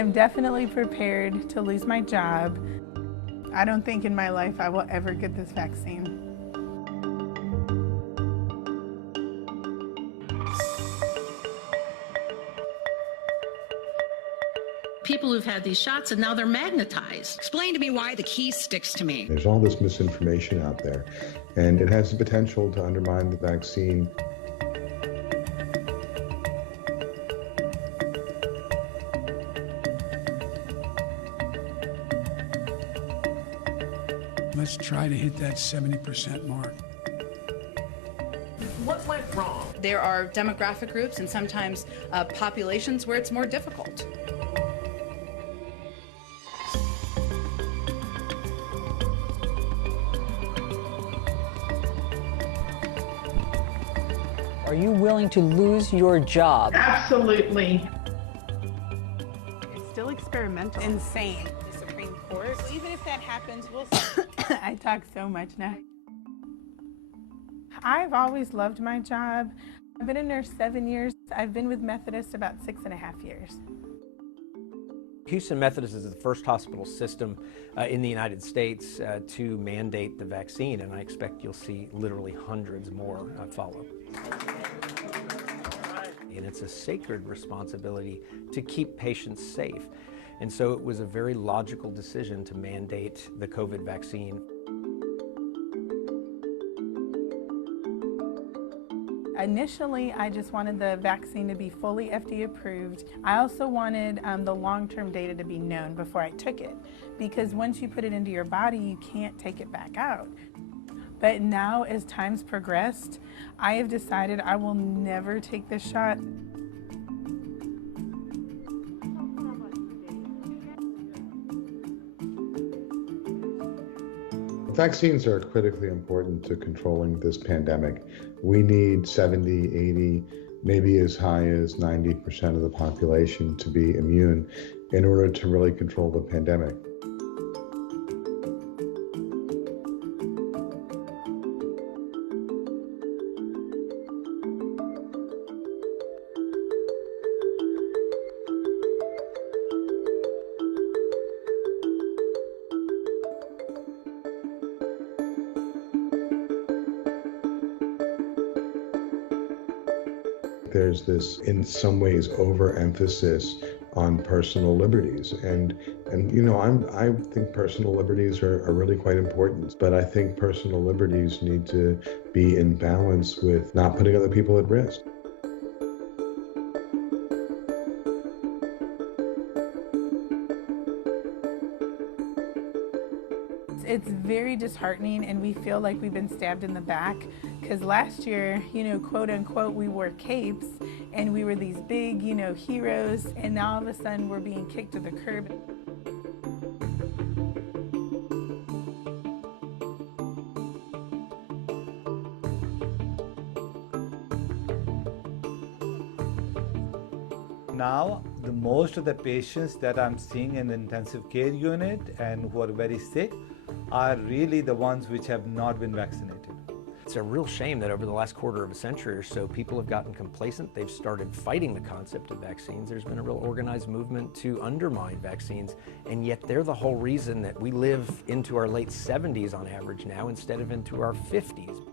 I'm definitely prepared to lose my job. I don't think in my life I will ever get this vaccine. People who've had these shots and now they're magnetized. Explain to me why the key sticks to me. There's all this misinformation out there, and it has the potential to undermine the vaccine. Let's try to hit that 70% mark. What went wrong? There are demographic groups and sometimes populations where it's more difficult. Are you willing to lose your job? Absolutely. It's still experimental. Insane. The Supreme Court. So even if that happens, we'll see. I talk so much now. I've always loved my job. I've been a nurse 7 years. I've been with Methodist about 6.5 years. Houston Methodist is the first hospital system in the United States to mandate the vaccine, and I expect you'll see literally hundreds more follow. And it's a sacred responsibility to keep patients safe. And so it was a very logical decision to mandate the COVID vaccine. Initially, I just wanted the vaccine to be fully FDA approved. I also wanted the long-term data to be known before I took it, because once you put it into your body, you can't take it back out. But now, as time's progressed, I have decided I will never take this shot. Vaccines are critically important to controlling this pandemic. We need 70, 80, maybe as high as 90% of the population to be immune in order to really control the pandemic. There's this, in some ways, overemphasis on personal liberties. And you know, I think personal liberties are really quite important, but I think personal liberties need to be in balance with not putting other people at risk. It's very disheartening, and we feel like we've been stabbed in the back, because last year, you know, quote unquote, we wore capes and we were these big, you know, heroes, and now all of a sudden we're being kicked to the curb. Now, most of the patients that I'm seeing in the intensive care unit and who are very sick are really the ones which have not been vaccinated. It's a real shame that over the last quarter of a century or so, people have gotten complacent. They've started fighting the concept of vaccines. There's been a real organized movement to undermine vaccines, and yet they're the whole reason that we live into our late 70s on average now instead of into our 50s.